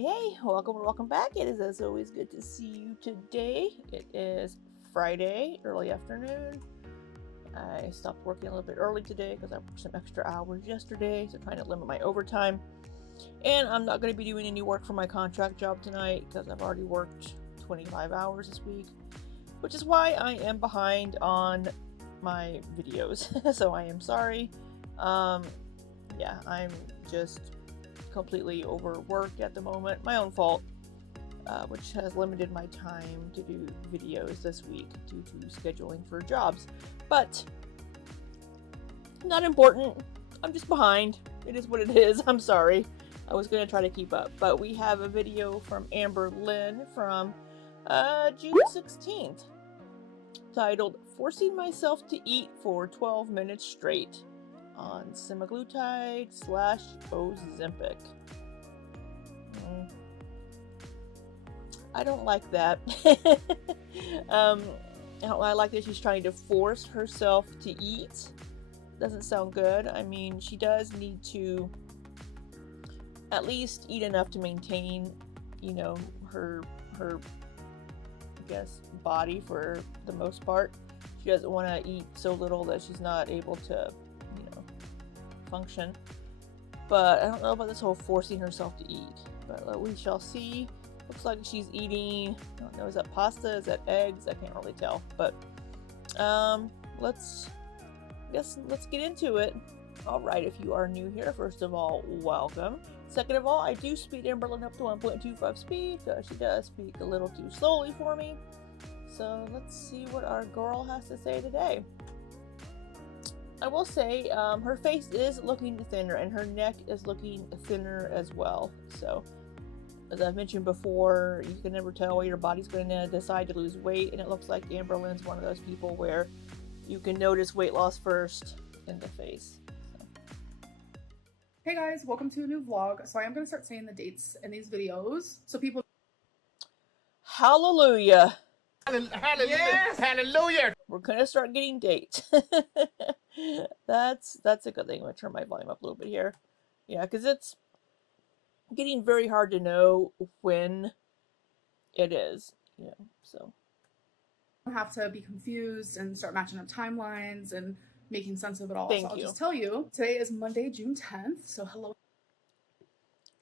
Hey, welcome or welcome back. It is as always good to see you today. It is Friday, early afternoon. I stopped working a little bit early today because I worked some extra hours yesterday, so trying to limit my overtime. And I'm not going to be doing any work for my contract job tonight because I've already worked 25 hours this week, which is why I am behind on my videos. So I am sorry. Yeah, I'm just completely overworked at the moment. My own fault, which has limited my time to do videos this week due to scheduling for jobs. But not important. I'm just behind. It is what it is. I'm sorry. I was going to try to keep up. But we have a video from Amberlynn from June 16th titled Forcing Myself to Eat for 12 Minutes Straight on semaglutide / Ozempic. I don't like that. I like that she's trying to force herself to eat. Doesn't sound good. I mean, she does need to at least eat enough to maintain, her I guess, body for the most part. She doesn't want to eat so little that she's not able to, function. But I don't know about this whole forcing herself to eat. But we shall see. Looks like she's eating, I don't know, is that pasta? Is that eggs? I can't really tell. But let's get into it. Alright, if you are new here, first of all, welcome. Second of all, I do speed Amberlynn up to 1.25 speed because she does speak a little too slowly for me. So let's see what our girl has to say today. I will say her face is looking thinner and her neck is looking thinner as well. So as I've mentioned before, you can never tell where your body's going to decide to lose weight, and it looks like Amberlynn's one of those people where you can notice weight loss first in the face. So. Hey guys, welcome to a new vlog. So I am going to start saying the dates in these videos so people... Hallelujah! Hallelujah! Yes. Hallelujah! We're going to start getting dates. That's a good thing. I'm going to turn my volume up a little bit here. Yeah, because it's getting very hard to know when it is. Yeah, so. don't have to be confused and start matching up timelines and making sense of it all. Thank so I'll you. just tell you, today is Monday, June 10th. So hello.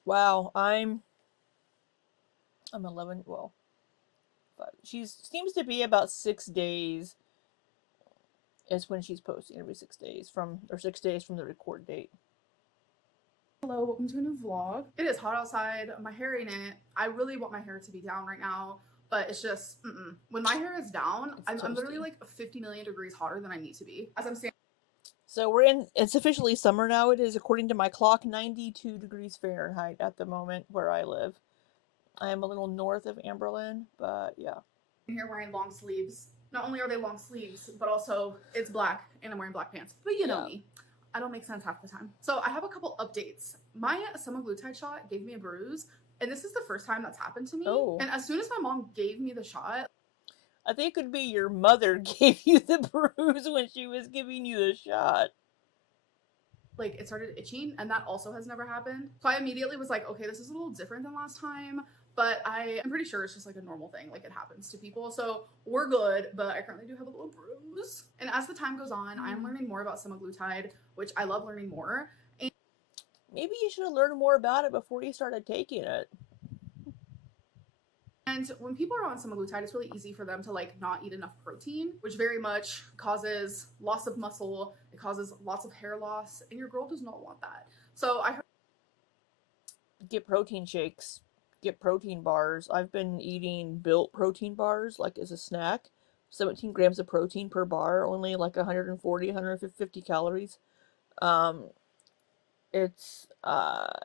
Wow, I'm 11, well, 5. She seems to be about 6 days is when she's posting every 6 days from the record date. Hello, welcome to a new vlog. It is hot outside. My hair ain't it. I really want my hair to be down right now, but it's just, when my hair is down, I'm literally like 50 million degrees hotter than I need to be. As I'm saying. So it's officially summer now. It is, according to my clock, 92 degrees Fahrenheit at the moment where I live. I am a little north of Amberlynn, but yeah. I'm here wearing long sleeves. Not only are they long sleeves, but also it's black and I'm wearing black pants. But you know me. I don't make sense half the time. So I have a couple updates. My semaglutide shot gave me a bruise, and this is the first time that's happened to me. Oh. And as soon as my mom gave me the shot, I think it could be your mother gave you the bruise when she was giving you the shot. Like, it started itching, and that also has never happened. So I immediately was like, okay, this is a little different than last time, but I'm pretty sure it's just like a normal thing. Like, it happens to people. So we're good, but I currently do have a little bruise. And as the time goes on, I'm learning more about semaglutide, which I love learning more. And maybe you should have learned more about it before you started taking it. And when people are on semaglutide, it's really easy for them to like not eat enough protein, which very much causes loss of muscle. It causes lots of hair loss, and your girl does not want that. So I heard get protein shakes, get protein bars. I've been eating built protein bars like as a snack. 17 grams of protein per bar, only like 140, 150 calories. It's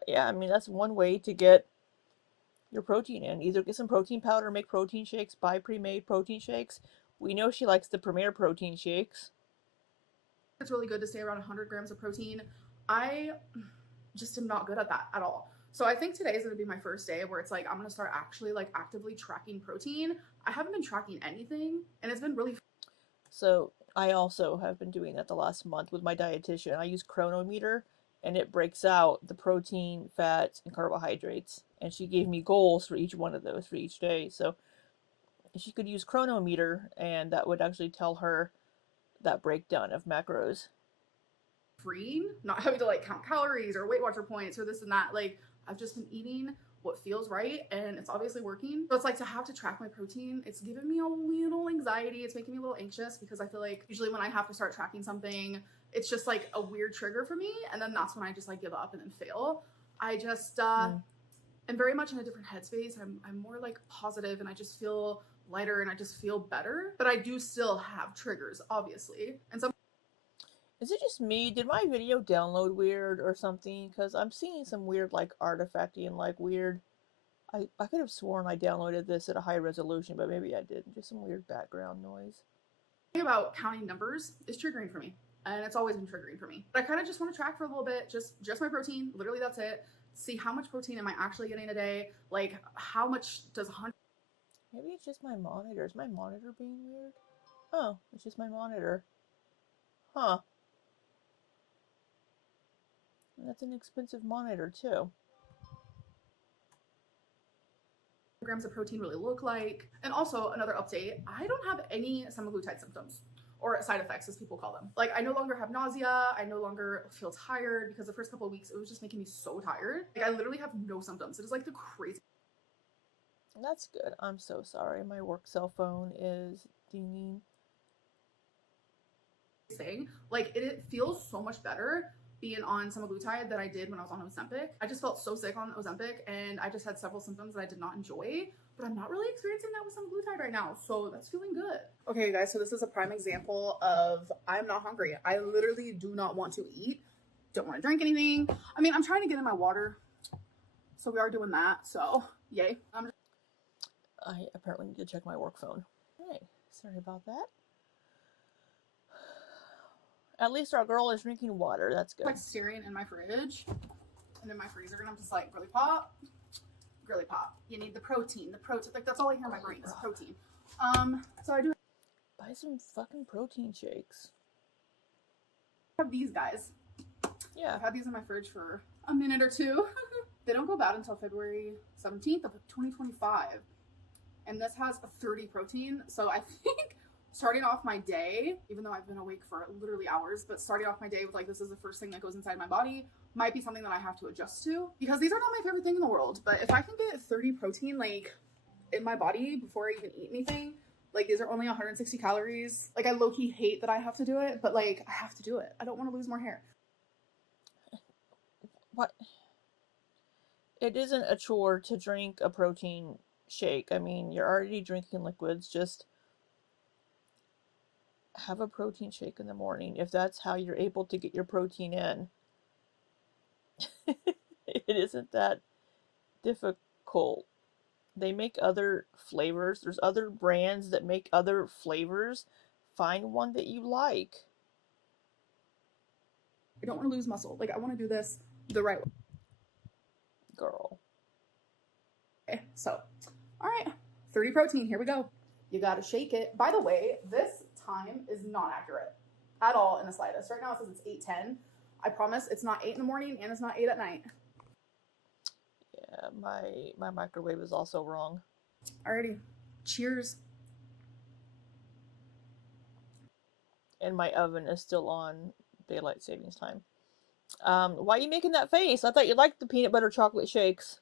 yeah, I mean that's one way to get your protein in. Either get some protein powder, make protein shakes, buy pre-made protein shakes. We know she likes the Premier protein shakes. it's really good to stay around 100 grams of protein. I just am not good at that at all. So I think today is going to be my first day where it's like I'm going to start actually like actively tracking protein. I haven't been tracking anything, and it's been really... So I also have been doing that the last month with my dietitian. I use Chronometer, and it breaks out the protein, fats, and carbohydrates. and she gave me goals for each one of those for each day. So she could use Chronometer, and that would actually tell her that breakdown of macros. Freeing, not having to like count calories or Weight Watcher points or this and that. Like I've just been eating what feels right, and it's obviously working. So it's like to have to track my protein, it's giving me a little anxiety. It's making me a little anxious because I feel like usually when I have to start tracking something, it's just like a weird trigger for me, and then that's when I just like give up and then fail. I just am very much in a different headspace. I'm more like positive, and I just feel lighter and I just feel better. But I do still have triggers, obviously, and some. Is it just me? Did my video download weird or something? Because I'm seeing some weird, like, artifacty and, like, weird... I could have sworn I downloaded this at a high resolution, but maybe I didn't. Just some weird background noise. About counting numbers is triggering for me, and it's always been triggering for me. But I kind of just want to track for a little bit, just my protein. Literally, that's it. See how much protein am I actually getting a day? Like, how much does 100... Maybe it's just my monitor. Is my monitor being weird? Oh, it's just my monitor. Huh. And that's an expensive monitor, too. grams of protein really look like. And also another update, I don't have any semaglutide symptoms or side effects as people call them. Like I no longer have nausea, I no longer feel tired because the first couple of weeks it was just making me so tired. Like I literally have no symptoms. It is like the crazy. That's good. I'm so sorry. My work cell phone is dinging. Thing. Like it feels so much better being on semaglutide than I did when I was on Ozempic. I just felt so sick on Ozempic and I just had several symptoms that I did not enjoy, but I'm not really experiencing that with semaglutide right now. So that's feeling good. Okay guys, so this is a prime example of I'm not hungry. I literally do not want to eat. Don't want to drink anything. I mean, I'm trying to get in my water. So we are doing that. So yay. I apparently need to check my work phone. Hey, sorry about that. At least our girl is drinking water. That's good. Like staring in my fridge and in my freezer, and I'm just like, girly pop, girly pop. You need the protein, Like that's all I hear in my brain is protein. So I do buy some fucking protein shakes. have these guys. Yeah. I've had these in my fridge for a minute or two. They don't go bad until February 17th of 2025. And this has a 30 protein. So I think starting off my day, even though I've been awake for literally hours, but starting off my day with like, this is the first thing that goes inside my body might be something that I have to adjust to because these are not my favorite thing in the world. But if I can get 30 protein like in my body before I even eat anything, like these are only 160 calories. Like I low-key hate that I have to do it, but like I have to do it. I don't want to lose more hair. What? It isn't a chore to drink a protein shake. I mean, you're already drinking liquids. Just have a protein shake in the morning if that's how you're able to get your protein in. It isn't that difficult. They make other flavors. There's other brands that make other flavors. Find one that you like. I don't want to lose muscle. Like I want to do this the right way. Girl. Okay, so, all right, 30 protein, here we go. You gotta shake it. By the way, this time is not accurate at all in the slightest. Right now it says it's 8:10. I promise it's not 8 in the morning and it's not 8 at night. Yeah, my microwave is also wrong. Alrighty, cheers. And my oven is still on daylight savings time. Why are you making that face? I thought you liked the peanut butter chocolate shakes.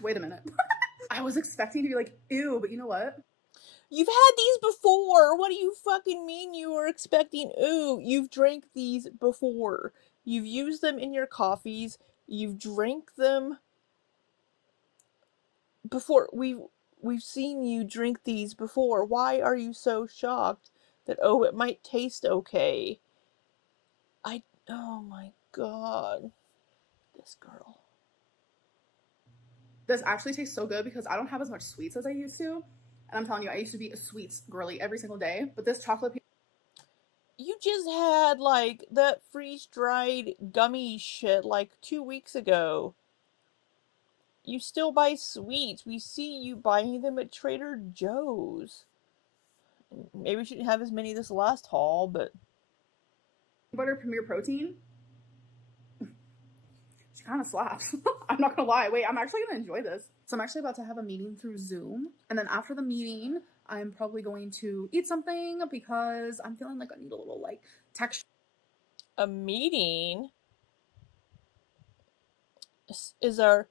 Wait a minute. I was expecting to be like, ew, but you know what? You've had these before. What do you fucking mean you were expecting? Ooh, you've drank these before. You've used them in your coffees. You've drank them before. We've seen you drink these before. Why are you so shocked that, oh, it might taste okay? Oh my god. This girl. This actually tastes so good because I don't have as much sweets as I used to. And I'm telling you, I used to be a sweets girly every single day. But this chocolate... You just had, like, that freeze-dried gummy shit, like, 2 weeks ago. You still buy sweets. We see you buying them at Trader Joe's. Maybe we shouldn't have as many this last haul, but... Butter Premier Protein. kind of slaps. I'm not gonna lie. Wait, I'm actually gonna enjoy this. So I'm actually about to have a meeting through Zoom. And then after the meeting, I'm probably going to eat something because I'm feeling like I need a little like texture. A meeting? Is our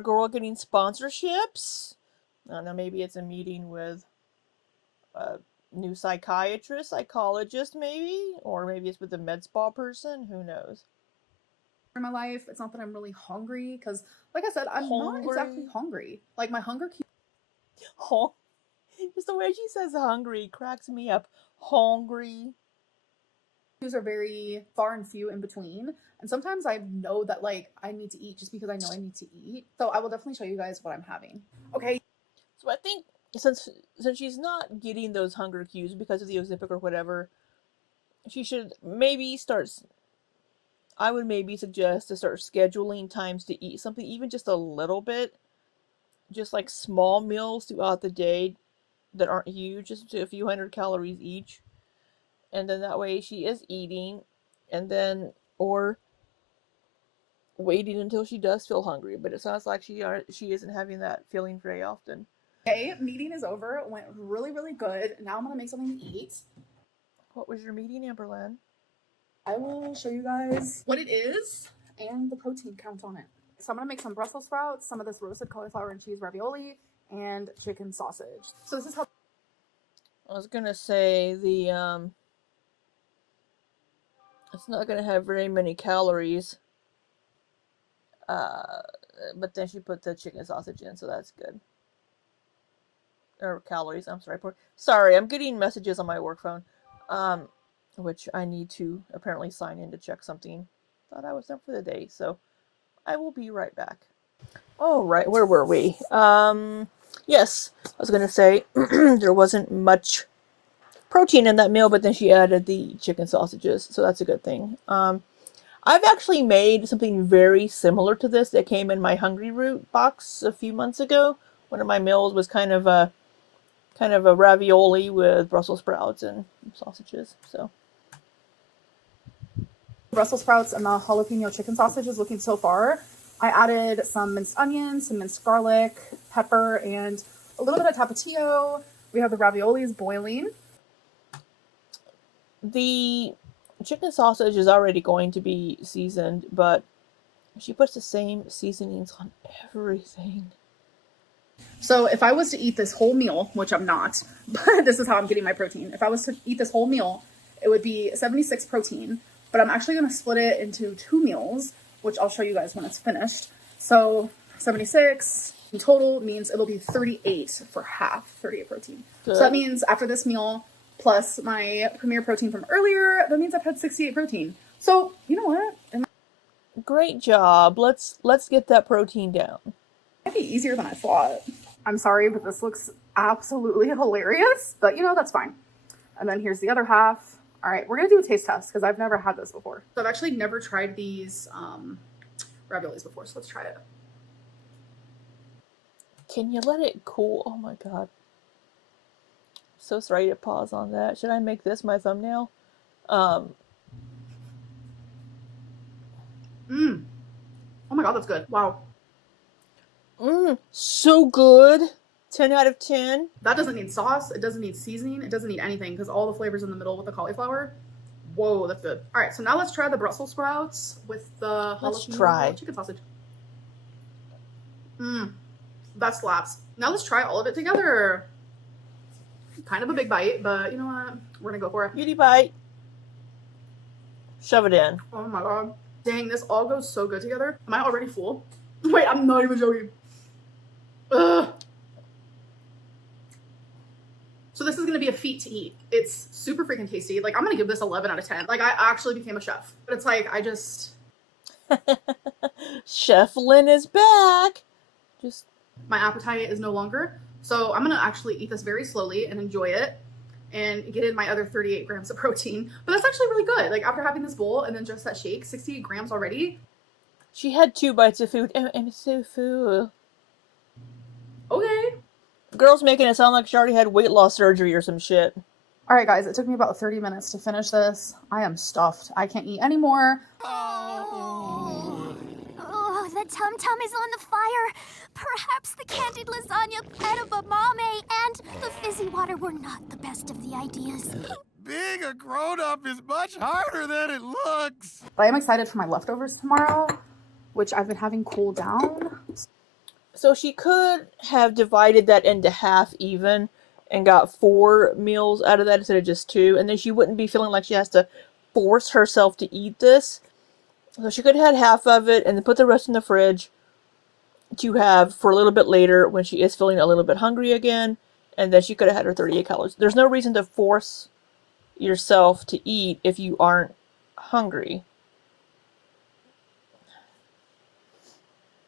girl getting sponsorships? I don't know, maybe it's a meeting with a new psychiatrist, psychologist maybe? Or maybe it's with a med spa person, who knows? In my life, it's not that I'm really hungry because like I said, I'm not exactly hungry. Like my hunger cues. Just the way she says hungry cracks me up. Hungry. Are very far and few in between, and sometimes I know that like I need to eat just because I know I need to eat. So I will definitely show you guys what I'm having. Okay. So I think since she's not getting those hunger cues because of the Ozempic or whatever, she should maybe start. I would maybe suggest to start scheduling times to eat something, even just a little bit, just like small meals throughout the day that aren't huge, just a few hundred calories each. And then that way she is eating, and then, or waiting until she does feel hungry. But it sounds like she isn't having that feeling very often. Okay, meeting is over. It went really, really good. Now I'm gonna make something to eat. What was your meeting, Amberlynn? I will show you guys what it is and the protein count on it. So I'm gonna make some Brussels sprouts, some of this roasted cauliflower and cheese ravioli, and chicken sausage. So this is how I was gonna say it's not gonna have very many calories. But then she put the chicken sausage in, so that's good. Or calories, I'm sorry. Sorry, I'm getting messages on my work phone. Which I need to apparently sign in to check something. Thought I was done for the day, so I will be right back. Oh, right, where were we? Yes, I was gonna say there wasn't much protein in that meal, but then she added the chicken sausages, so that's a good thing. I've actually made something very similar to this that came in my Hungry Root box a few months ago. One of my meals was kind of a ravioli with Brussels sprouts and sausages. So Brussels sprouts and the jalapeno chicken sausage is looking so far. I added some minced onions, some minced garlic, pepper, and a little bit of tapatio. We have the raviolis boiling. The chicken sausage is already going to be seasoned, but she puts the same seasonings on everything. So if I was to eat this whole meal, which I'm not, but this is how I'm getting my protein. If I was to eat this whole meal, it would be 76 protein, but I'm actually going to split it into 2 meals, which I'll show you guys when it's finished. So 76 in total means it'll be 38 for half, 38 protein. Good. So that means after this meal, plus my Premier protein from earlier, that means I've had 68 protein. So you know what? Great job. Let's get that protein down. It might be easier than I thought. I'm sorry, but this looks absolutely hilarious, but you know, that's fine. And then here's the other half. All right, we're gonna do a taste test because I've never had this before. So I've actually never tried these raviolis before, so let's try it. Can you let it cool? Oh my god. So sorry to pause on that. Should I make this my thumbnail? Oh my god, that's good. Wow. So good. 10 out of 10. That doesn't need sauce. It doesn't need seasoning. It doesn't need anything because all the flavors in the middle with the cauliflower. Whoa, that's good. All right, so now let's try the Brussels sprouts with the jalapeno chicken sausage. That slaps. Now let's try all of it together. Kind of a big bite, but you know what? We're gonna go for it. Beauty bite. Shove it in. Oh my god. Dang, this all goes so good together. Am I already full? Wait, I'm not even joking. Ugh. So this is going to be a feat to eat. It's super freaking tasty. Like, I'm going to give this 11 out of 10. Like, I actually became a chef. But it's like, I just... Chef Lynn is back. My appetite is no longer. So I'm going to actually eat this very slowly and enjoy it. And get in my other 38 grams of protein. But that's actually really good. Like, after having this bowl and then just that shake, 68 grams already. She had 2 bites of food. I'm so full. Okay. Girl's making it sound like she already had weight loss surgery or some shit. All right, guys. It took me about 30 minutes to finish this. I am stuffed. I can't eat anymore. tum tum is on the fire. Perhaps the candied lasagna edamame and the fizzy water were not the best of the ideas. Being a grown-up is much harder than it looks. But I am excited for my leftovers tomorrow, which I've been having cool down. So she could have divided that into half even and got 4 meals out of that instead of just 2, and then she wouldn't be feeling like she has to force herself to eat this. So she could have had half of it and then put the rest in the fridge to have for a little bit later when she is feeling a little bit hungry again, and then she could have had her 38 calories. There's no reason to force yourself to eat if you aren't hungry.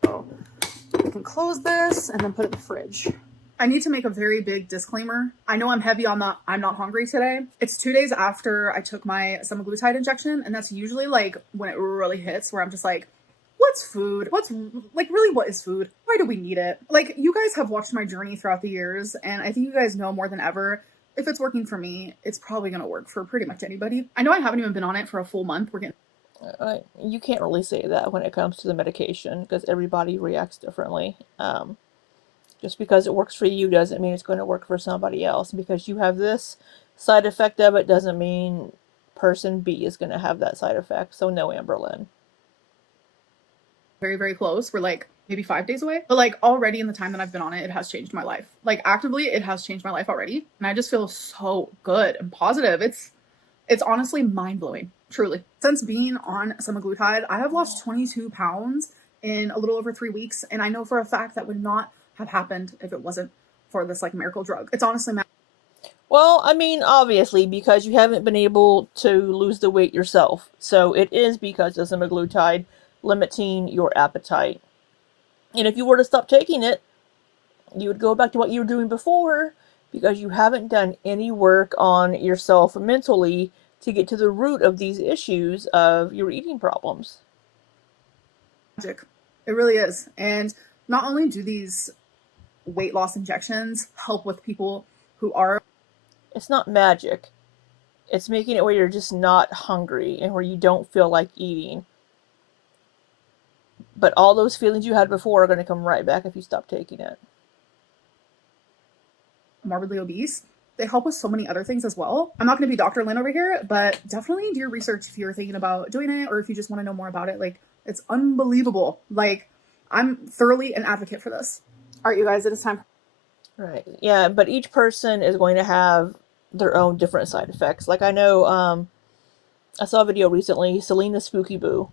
So I can close this and then put it in the fridge. I need to make a very big disclaimer. I know I'm heavy on the I'm not hungry today. It's 2 days after I took my semaglutide injection, and that's usually like when it really hits, where I'm just like, what's food? What's like really what is food? Why do we need it? Like, you guys have watched my journey throughout the years, and I think you guys know more than ever, if it's working for me, it's probably gonna work for pretty much anybody. I know I haven't even been on it for a full month. We're getting You can't really say that when it comes to the medication because everybody reacts differently. Just because it works for you doesn't mean it's going to work for somebody else. Because you have this side effect of it doesn't mean person B is going to have that side effect. So no, Amberlynn. very, very close. We're like maybe 5 days away. But like already in the time that I've been on it, it has changed my life. Like actively, it has changed my life already. And I just feel so good and positive. It's honestly mind-blowing, truly. Since being on semaglutide, I have lost 22 pounds in a little over 3 weeks. And I know for a fact that would not have happened if it wasn't for this like miracle drug. It's honestly Well, I mean, obviously, because you haven't been able to lose the weight yourself. So it is because of semaglutide limiting your appetite. And if you were to stop taking it, you would go back to what you were doing before because you haven't done any work on yourself mentally to get to the root of these issues of your eating problems. magic. It really is. And not only do these weight loss injections help with people who are... It's not magic. It's making it where you're just not hungry and where you don't feel like eating. But all those feelings you had before are going to come right back if you stop taking it. morbidly obese. They help with so many other things as well. I'm not going to be Dr. Lynn over here, but definitely do your research if you're thinking about doing it or if you just want to know more about it. Like, it's unbelievable. Like, I'm thoroughly an advocate for this. All right, you guys, it is time. Right. Yeah, but each person is going to have their own different side effects. Like I know, I saw a video recently, Selena Spooky Boo.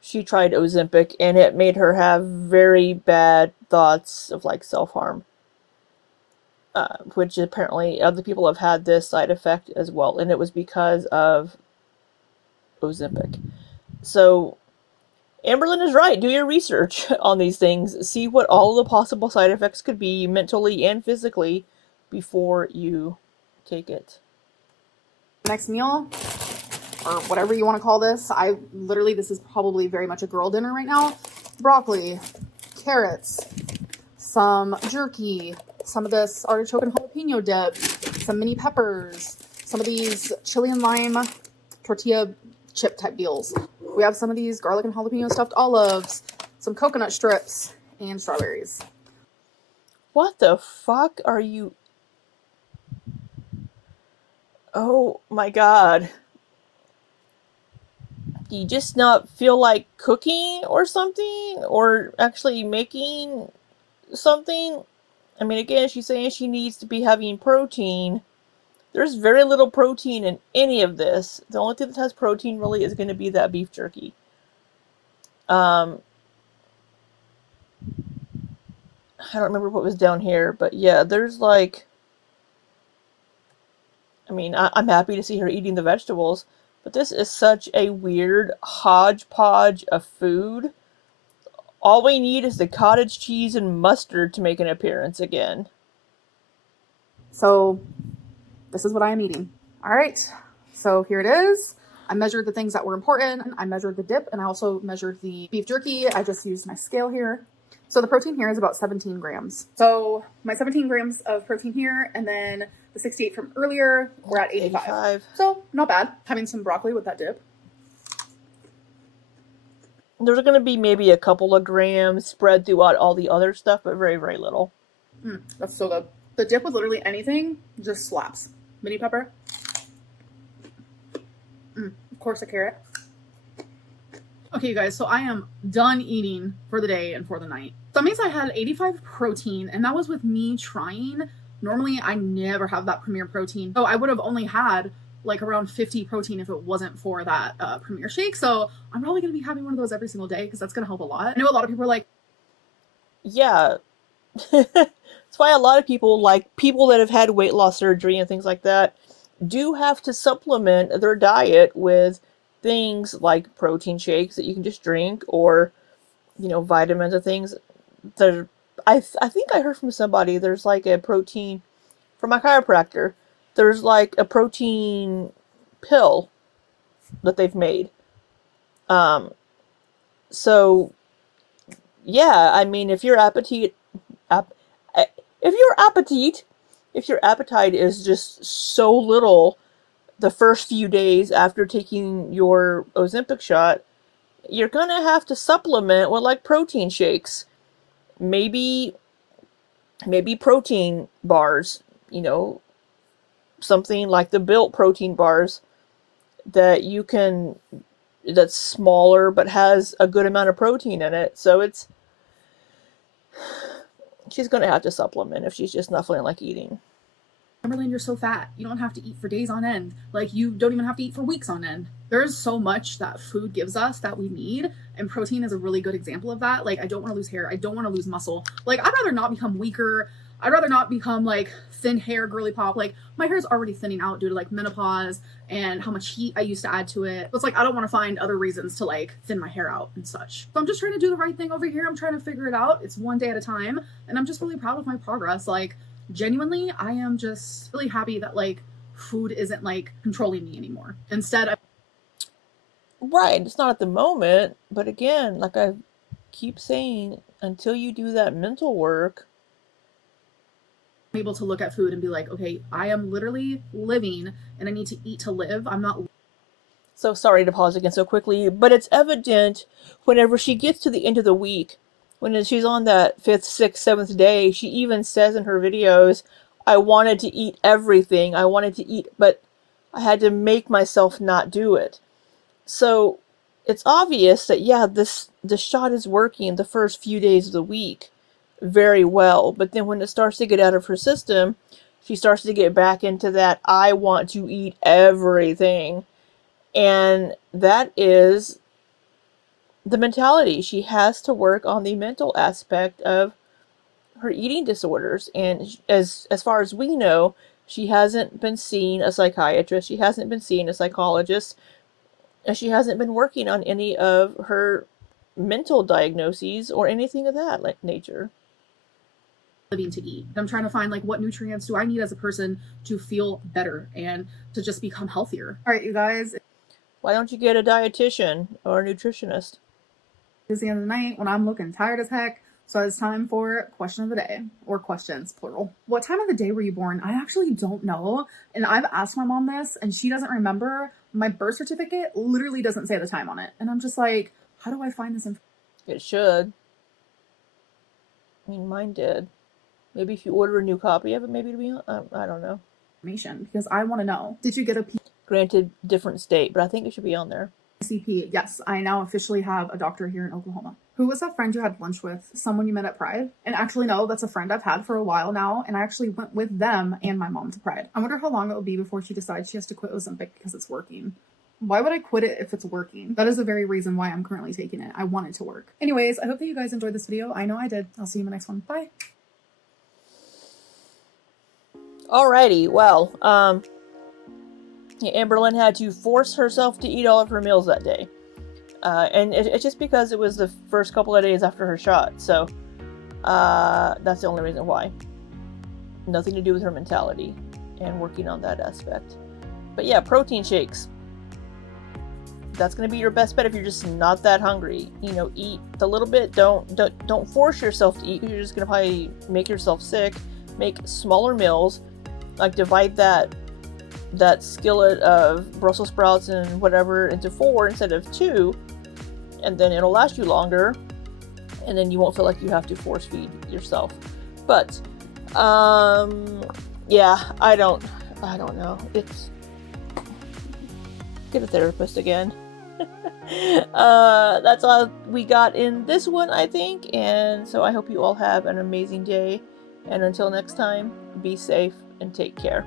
She tried Ozempic and it made her have very bad thoughts of like self-harm. Which apparently other people have had this side effect as well, and it was because of Ozempic. So Amberlynn is right. Do your research on these things. See what all the possible side effects could be mentally and physically before you take it. Next meal, or whatever you want to call this, this is probably very much a girl dinner right now. Broccoli, carrots, some jerky, some of this artichoke and jalapeno dip, some mini peppers, some of these chili and lime tortilla chip type deals. We have some of these garlic and jalapeno stuffed olives, some coconut strips, and strawberries. What the fuck are you... Oh my god. Do you just not feel like cooking or something? Or actually making something? I mean, again, she's saying she needs to be having protein. There's very little protein in any of this. The only thing that has protein really is going to be that beef jerky. I don't remember what was down here, but yeah, there's like... I mean, I'm happy to see her eating the vegetables, but this is such a weird hodgepodge of food. All we need is the cottage cheese and mustard to make an appearance again. So this is what I am eating. All right, so here it is. I measured the things that were important. I measured the dip, and I also measured the beef jerky. I just used my scale here. So the protein here is about 17 grams. So my 17 grams of protein here, and then the 68 from earlier, we're at 85. So not bad. Having some broccoli with that dip. There's going to be maybe a couple of grams spread throughout all the other stuff, but very, very little. That's so good. The dip with literally anything just slaps. Mini pepper. Of course, a carrot. Okay, you guys, so I am done eating for the day and for the night. So that means I had 85 protein, and that was with me trying. Normally, I never have that Premier protein. So I would have only had like around 50 protein if it wasn't for that Premier shake. So I'm probably going to be having one of those every single day because that's going to help a lot. I know a lot of people are like, yeah. That's why a lot of people, like people that have had weight loss surgery and things like that, do have to supplement their diet with things like protein shakes that you can just drink, or vitamins and things. I think I heard from somebody there's like a protein, from my chiropractor, there's like a protein pill that they've made. So yeah, I mean, if your appetite is just so little the first few days after taking your Ozempic shot, you're gonna have to supplement with like protein shakes, maybe protein bars, something like the Built protein bars that's smaller but has a good amount of protein in it. So she's gonna have to supplement if she's just not feeling like eating. Amberlynn, you're so fat. You don't have to eat for days on end. Like, you don't even have to eat for weeks on end. There's so much that food gives us that we need, and protein is a really good example of that. Like, I don't want to lose hair. I don't want to lose muscle. Like, I'd rather not become weaker. I'd rather not become, like, thin hair, girly pop. Like, my hair is already thinning out due to, like, menopause and how much heat I used to add to it. So it's like, I don't want to find other reasons to, like, thin my hair out and such. So I'm just trying to do the right thing over here. I'm trying to figure it out. It's one day at a time, and I'm just really proud of my progress. Like, genuinely, I am just really happy that like food isn't like controlling me anymore. Instead, right, it's not at the moment, but again, like I keep saying, until you do that mental work, I'm able to look at food and be like, okay, I am literally living and I need to eat to live. I'm not. So sorry to pause again so quickly, but it's evident whenever she gets to the end of the week, when she's on that 5th, 6th, 7th day, she even says in her videos, I wanted to eat everything. I wanted to eat, but I had to make myself not do it. So it's obvious that, yeah, the shot is working the first few days of the week very well. But then when it starts to get out of her system, she starts to get back into that, I want to eat everything. And that is the mentality. She has to work on the mental aspect of her eating disorders. And as far as we know, she hasn't been seeing a psychiatrist, she hasn't been seeing a psychologist, and she hasn't been working on any of her mental diagnoses or anything of that nature. Living to eat. I'm trying to find like what nutrients do I need as a person to feel better and to just become healthier. All right, you guys. Why don't you get a dietitian or a nutritionist? It's the end of the night when I'm looking tired as heck. So it's time for question of the day, or questions, plural. What time of the day were you born? I actually don't know. And I've asked my mom this and she doesn't remember. My birth certificate literally doesn't say the time on it. And I'm just like, how do I find this information? It should. I mean, mine did. Maybe if you order a new copy of it, maybe it'll be on. I don't know. Because I want to know. Did you get a Granted, different state, but I think it should be on there. PCP? Yes, I now officially have a doctor here in Oklahoma. Who was that friend you had lunch with? Someone you met at Pride? And actually, no, that's a friend I've had for a while now, and I actually went with them and my mom to Pride. I wonder how long it will be before she decides she has to quit Ozempic because it's working. Why would I quit it if it's working? That is the very reason why I'm currently taking it. I want it to work. Anyways, I hope that you guys enjoyed this video. I know I did. I'll see you in the next one. Bye. Alrighty, well, Amberlynn had to force herself to eat all of her meals that day. And it's just because it was the first couple of days after her shot, so that's the only reason why. Nothing to do with her mentality and working on that aspect. But yeah, protein shakes. That's gonna be your best bet if you're just not that hungry. Eat a little bit. Don't force yourself to eat because you're just gonna probably make yourself sick. Make smaller meals, like divide that skillet of Brussels sprouts and whatever into 4 instead of 2, and then it'll last you longer, and then you won't feel like you have to force feed yourself. But yeah, I don't know. It's get a therapist again. That's all we got in this one, I think, and so I hope you all have an amazing day, and until next time, be safe and take care.